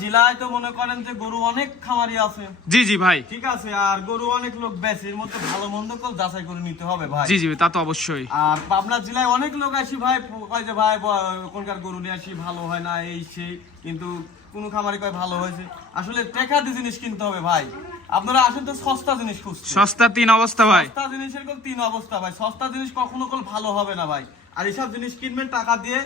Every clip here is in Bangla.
জেলায় তো মনে করেন যে গরু অনেক খামারি আছে। জি জি ভাই। ঠিক আছে আর গরু অনেক লোক বেচে এর মধ্যে ভালো মন্দ কল যাচাই করে নিতে হবে ভাই। জি জি তা তো অবশ্যই। আর পাবনা জেলায় অনেক লোক আসি ভাই কয় যে ভাই কোনকার গরু নিয়ে আসি ভালো হয় না এই সেই কিন্তু কোন খামারি কয় ভালো হয়েছে। আসলে টেকা দিয়ে জিনিস কিনতে হবে ভাই। আপনারা আসেন তো সস্তা জিনিস খুঁজছেন সস্তা তিন অবস্থা ভাই। সস্তা জিনিসের কোন তিন অবস্থা ভাই। সস্তা জিনিস কখনো কোন ভালো হবে না ভাই। আর এইসব জিনিস কিনবেন টাকা দিয়ে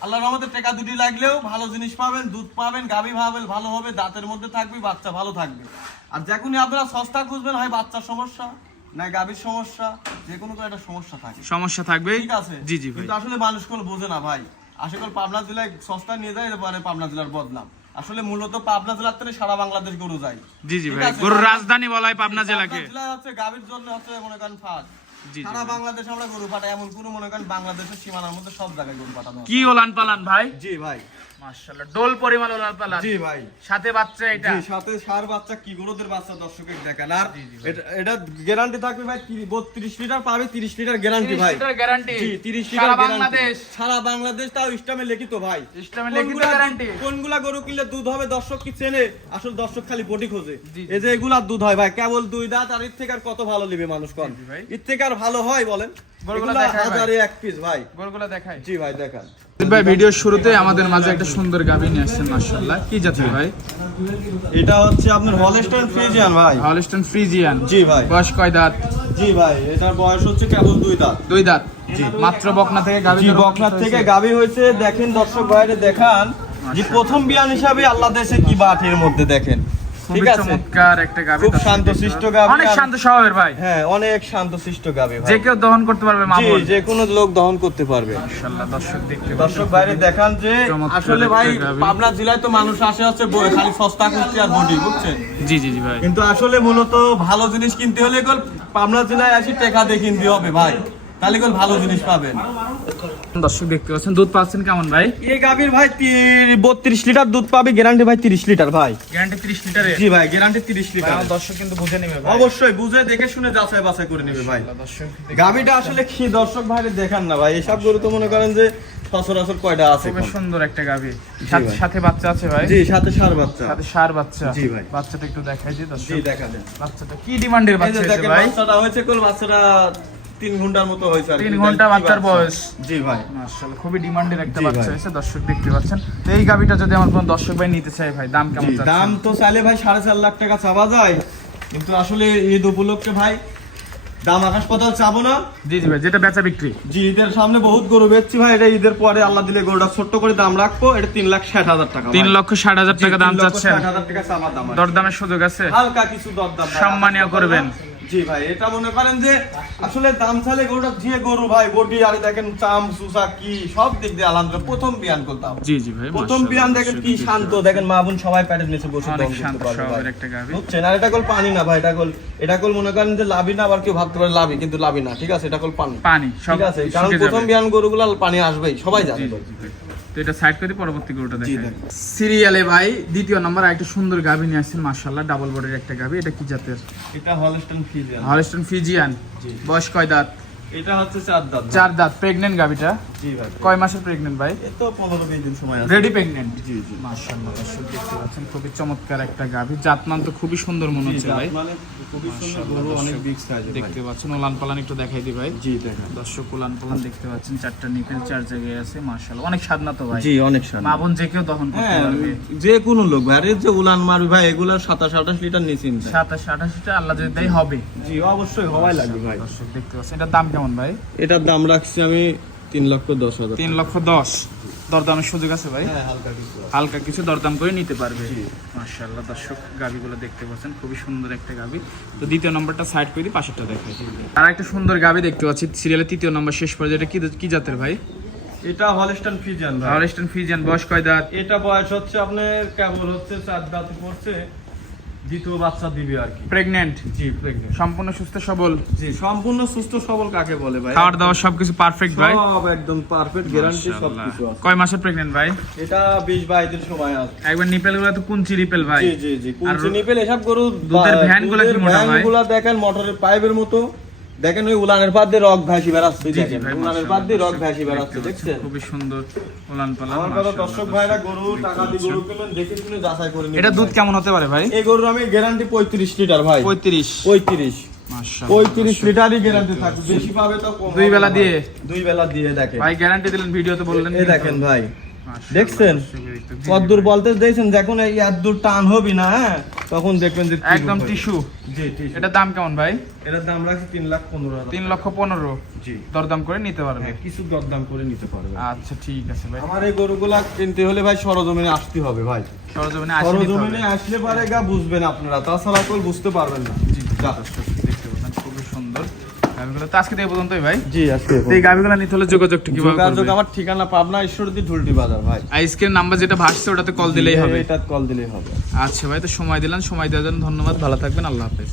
আল্লাহর রহমতে টাকা দুটি লাগলেও ভালো জিনিস পাবেন দুধ পাবেন গাভী পাবেন ভালো হবে দাঁতের মধ্যে থাকবে বাচ্চা ভালো থাকবে। আর যখনই আপনারা সস্তা খুঁজবেন হয় বাচ্চার সমস্যা না গাভীর সমস্যা যে কোনো একটা সমস্যা থাকে। সমস্যা থাকবে? ঠিক আছে? জি জি কিন্তু আসলে মানুষ কোনো বোঝে না ভাই। আসলে পাবনা জেলায় সস্তা নিয়ে যায় এবারে পাবনা জেলার বদনাম। আসলে মূলত পাবনা জেলার থেকে সারা বাংলাদেশ গরু যায়। জি জি ভাই। পাবনা- রাজধানী বলা হয় পাবনা জেলাকে। জেলায় হচ্ছে গাভীর জন্য হচ্ছে মনে করেন জি সারা বাংলাদেশ আমরা গরু পাঠাই এমন কোনো মনে করেন বাংলাদেশের সীমানার মধ্যে সব জায়গায় গরু পাঠানো কি ওলান পালান ভাই? জি ভাই। মাশাআল্লাহ ডোল পরিমাণ ওলান পালান। জি ভাই। সাথে বাচ্চা এটা? জি সাথে সার বাচ্চা কি গরুদের বাচ্চা দর্শকের দেখেন আর এটা- এটা গ্যারান্টি থাকবে ভাই 32 লিটার পাবে 30 লিটার গ্যারান্টি ভাই। গ্যারান্টি জি 30 লিটার বাংলাদেশ। সারা বাংলাদেশ তাও ইস্টামে লিখিত ভাই। ইসলামে লিখিত কোনগুলা- গ্যারান্টি কোনগুলা গরু কিনলে দুধ হবে দর্শক কি চেনে? আসল দর্শক খালি বডি খোঁজে। এই যে এগুলা দুধ হয় ভাই কেবল দুই দাঁত আর এর থেকে আর কত ভালো নিবে মানুষ কন। এর থেকে আর ভালো হয় বলেন? ভাই। হাজারে এক পিস ভাই। গরুগুলো দেখাই জি ভাই দেখান। ভাই ভিডিওর শুরুতে আমাদের মাঝে একটা সুন্দর গাভী নিয়ে আসছেন মাশাআল্লাহ। কি জাতের ভাই? এটা হচ্ছে আপনার হলস্টাইন ফ্রিজিয়ান ভাই। হলস্টন ফ্রিজিয়ান জি ভাই। বয়স কয় দাঁত? জি ভাই এটার বয়স হচ্ছে কেবল দুই দাঁত। দুই দাঁত। মাত্র বকনা থেকে গাভী হয়েছে। থেকে গাবি হয়েছে। দেখেন দর্শক ভাইরে দেখান যে প্রথম বিয়ান হিসাবে আল্লাহ দেশে কি বাটের মধ্যে দেখেন। খুবই চমৎকার একটা গাভী খুব শান্তশিষ্ট দেখতে গাভী অনেক শান্ত স্বভাবের ভাই। হ্যাঁ অনেক শান্তশিষ্ট গাবি ভাই। যে কেউ দহন করতে পারবে মামুন যে কোনো লোক দহন করতে পারবে। মাশাআল্লাহ দর্শক দেখতে দর্শক বাইরে দেখান যে আসলে ভাই পাবনা জেলায় তো মানুষ আসে হচ্ছে খালি সস্তা কুস্তি আর বডি বুঝছেন? জি জি জি ভাই। কিন্তু আসলে মূলত ভালো জিনিস কিনতে হলে পাবনা জেলায় আসি টাকা দিয়ে কিনতে হবে ভাই। তাহলে ভালো জিনিস পাবেন। দর্শক দেখতে পাচ্ছেন দুধ পাচ্ছেন কেমন ভাই? এই গাভীর ভাই বত্রিশ লিটার দুধ পাবে গ্যারান্টি ভাই তিরিশ লিটার ভাই। গ্যারান্টি 30 লিটারে জি ভাই গ্যারান্টি তিরিশ লিটার। দর্শক কিন্তু বুঝে নেবে অবশ্যই বুঝে দেখে শুনে যাচাই বাছাই করে নেবে ভাই। গাভীটা আসলে কি দর্শক ভাইরে দেখান না ভাই। এসব গরু তো মনে করেন যে সচরাচর কয়টা আছে খুবই সুন্দর একটা গাভী। সাথে সাথে বাচ্চা আছে ভাই? জি সাথে সার বাচ্চা। সাথে সার বাচ্চা। জি ভাই। বাচ্চাটা একটু দেখাই দিই জি দেখা দেন। বাচ্চাটা কি ডিমান্ডের বাচ্চা ভাই? বাচ্চাটা হয়েছে কোন বাচ্চাটা তিন ঘণ্টার মতো হয়েছে তিন ঘণ্টা বাচ্চার বয়স। জি ভাই। মাশাআল্লাহ খুবই ডিমান্ডের একটা বাচ্চা হয়েছে দর্শক দেখতে পাচ্ছেন। তো এই যদি আমার কোন দর্শক ভাই নিতে চায় ভাই দাম কেমন দাম তো চাইলে ভাই সাড়ে চার লাখ টাকা চাওয়া যায়। কিন্তু আসলে ঈদ উপলক্ষে ভাই দাম আকাশ পাতাল চাবো না। জি জি ভাই যেটা বেচা বিক্রি। জি ঈদের সামনে বহুত গরু বেচছি ভাই। এটা ঈদের পরে আল্লাহ দিলে গরুটা ছোট্ট করে দাম রাখব। এটা তিন লাখ ষাট হাজার টাকা তিন লক্ষ ষাট হাজার টাকা দাম চাচ্ছেন। কি। দরদামের সুযোগ আছে। হালকা কিছু দরদাম। সম্মানীয় করবেন। জি ভাই এটা মনে করেন যে আসলে দাম চালে গরুটা যে গরু ভাই বডি আর দেখেন চাম সুসা কি সব দিক দিয়ে আলহামদুলিল্লাহ প্রথম বিয়ান করতাম জি জি ভাই প্রথম বিয়ান দেখেন কি শান্ত দেখেন মা বোন সবাই প্যাটের নিচে বসে দম করতে পারবে স্বভাবের ভাই। একটা গাভী। বুঝছেন? আর এটা কল পানি না ভাই এটা কল এটা কল মনে করেন যে লাভি না আবার কেউ ভাবতে পারে লাভি কিন্তু লাভি না ঠিক আছে? এটা কল পানি। পানি ঠিক আছে? কারণ প্রথম। বিয়ান গরুগুলো পানি আসবেই সবাই জানে। এটা সাইড করে পরবর্তী গরুটা দেখেন। সিরিয়ালে ভাই দ্বিতীয় নম্বর একটা সুন্দর গাভী নিয়ে আসছেন মাশাআল্লাহ ডাবল বডির একটা গাভী। এটা কি জাতের? এটা হলস্টন ফিজিয়ান হলস্টন ফিজিয়ান জি। বয়স কয় দাঁত? এটা হচ্ছে চার দাঁত। চার দাঁত। প্রেগনেন্ট গাভীটা? জি ভাই। কয় মাসের প্রেগনেন্ট ভাই? তো পনেরো বিশ দিন সময় আছে। রেডি প্রেগনেন্ট জি জি। মাশাআল্লাহ দর্শক দেখতে পাচ্ছেন খুবই চমৎকার একটা গাভী। জাতমান তো খুবই সুন্দর মনে হচ্ছে ভাই। মানে খুবই সুন্দর গরু অনেক বিগ সাইজ দেখতে পাচ্ছেন ওলান পালান একটু দেখাই দি ভাই। জি দেখেন দর্শক ওলান পালান দেখতে পাচ্ছেন চারটা নিপেল চার জায়গায় আছে মাশাআল্লাহ। অনেক স্বাদনা তো ভাই? জি অনেক শান মা বোন যে কেউ দহন করতে হ্যাঁ পারবে। যে কোনো লোক ভাই আরে যে উলান মারবি ভাই এগুলার সাতাশ আঠাশ লিটার নিশ্চিন্ত সাতাশ আঠাশিটা আল্লাহ যদি দেয় হবে। জি অবশ্যই হওয়াই লাগবে ভাই। দর্শক দেখতে পাচ্ছেন এটার দাম কেমন ভাই? এটার দাম রাখছি আমি তিন লক্ষ দশ হাজার তিন লক্ষ দশ। দরদামের সুযোগ আছে ভাই? হ্যাঁ হালকা কিছু হালকা কিছু দরদাম করে নিতে পারবে। মাশাআল্লাহ দর্শক গাবিগুলো দেখতে পাচ্ছেন খুবই সুন্দর একটা গাবি তো দ্বিতীয় নম্বরটা সাইড করে দিই পাশেরটা দেখাই আর একটা সুন্দর গাবি দেখতে পাচ্ছি সিরিয়ালের তৃতীয় নম্বর শেষ পর্যায়ে। এটা কি কি জাতের ভাই? এটা হলস্টন ফিজিয়ান ভাই। হলস্টন ফিজিয়ান বয়স কয় দাঁত? এটা বয়স হচ্ছে আপনার কেবল হচ্ছে চার দাঁত পড়ছে। দ্বিতীয় বাচ্চা দিবে আর কি। প্রেগন্যান্ট জি প্রেগন্যান্ট সম্পূর্ণ সুস্থ সবল? জি সম্পূর্ণ সুস্থ সবল কাকে বলে ভাই? খাওয়ার দাওয়ার সবকিছু পারফেক্ট ভাই? সব একদম পারফেক্ট গ্যারান্টি সব আছে। কয় মাসের প্রেগন্যান্ট ভাই? এটা বিশ বাইশ দিন সময় আছে। একবার নিপেলগুলো তো কুঞ্চি রিপেল ভাই। জি জি জি কুঞ্চি নিপেল এসব গরু দুধের ভ্যানগুলা কি মোটা ভাই? ভ্যানগুলা দেখেন মোটরের পাইপের মতো। দেখেন ওই উলানের পাত দিয়ে রক ভাসি বেড়াচ্ছে দেখেন। উলানের পাত দিয়ে রক ভাসি বেড়াচ্ছে দেখছেন? খুবই সুন্দর ওলান পালান আমার কথা দর্শক ভাইরা গরু টাকা দিয়ে গরু কিনবেন দেখে শুনে যাচাই করে নিবেন এটা দুধ কেমন হতে পারে ভাই? এই গরুর আমি গ্যারান্টি পঁয়ত্রিশ লিটার ভাই। পঁয়ত্রিশ। পঁয়ত্রিশ। মাশাআল্লাহ, পঁয়ত্রিশ লিটারই গ্যারান্টি থাকবে। বেশি পাবে তো দুই বেলা দিয়ে? ভাই। দুই বেলা দিয়ে দেখেন। ভাই গ্যারান্টি দিলেন ভিডিওতে বললেন। দেখেন ভাই। দেখছেন? কদ্দূর। বলতে দেখছেন যখন এই দূর টান হবি না হ্যাঁ তখন দেখবেন যে একদম টিস্যু জি টিস্যু এটার দাম কেমন ভাই? এটার দাম রাখছি তিন লাখ পনেরো তিন লক্ষ পনেরো। জি। দরদাম করে নিতে পারবে? হ্যাঁ, কিছু দরদাম করে নিতে পারবে। আচ্ছা ঠিক আছে ভাই। আমার এই গরুগুলা কিনতে হলে ভাই সরজমিনে আসতে হবে ভাই। সরজমিনে আসলে পারে গা বুঝবেন আপনারা। তাছাড়া কেউ বুঝতে পারবেন না। জি যা। দর্শক দেখতে পাচ্ছেন খুবই সুন্দর তো আজকে পর্যন্তই ভাই। জি আজকে তো এই গাভিগুলো নিতে হলে যোগাযোগটা কীভাবে যোগাযোগ আমার ঠিকানা পাবনা ঈশ্বরদী ঢুলটি বাজার ভাই। আইসকের নাম্বার যেটা ভাসছে ওটাতে কল দিলেই হবে। এটা কল দিলেই হবে। আচ্ছা ভাই তো সময় দিলেন সময় দেওয়ার জন্য ধন্যবাদ। ভালো থাকবেন আল্লাহ হাফেজ।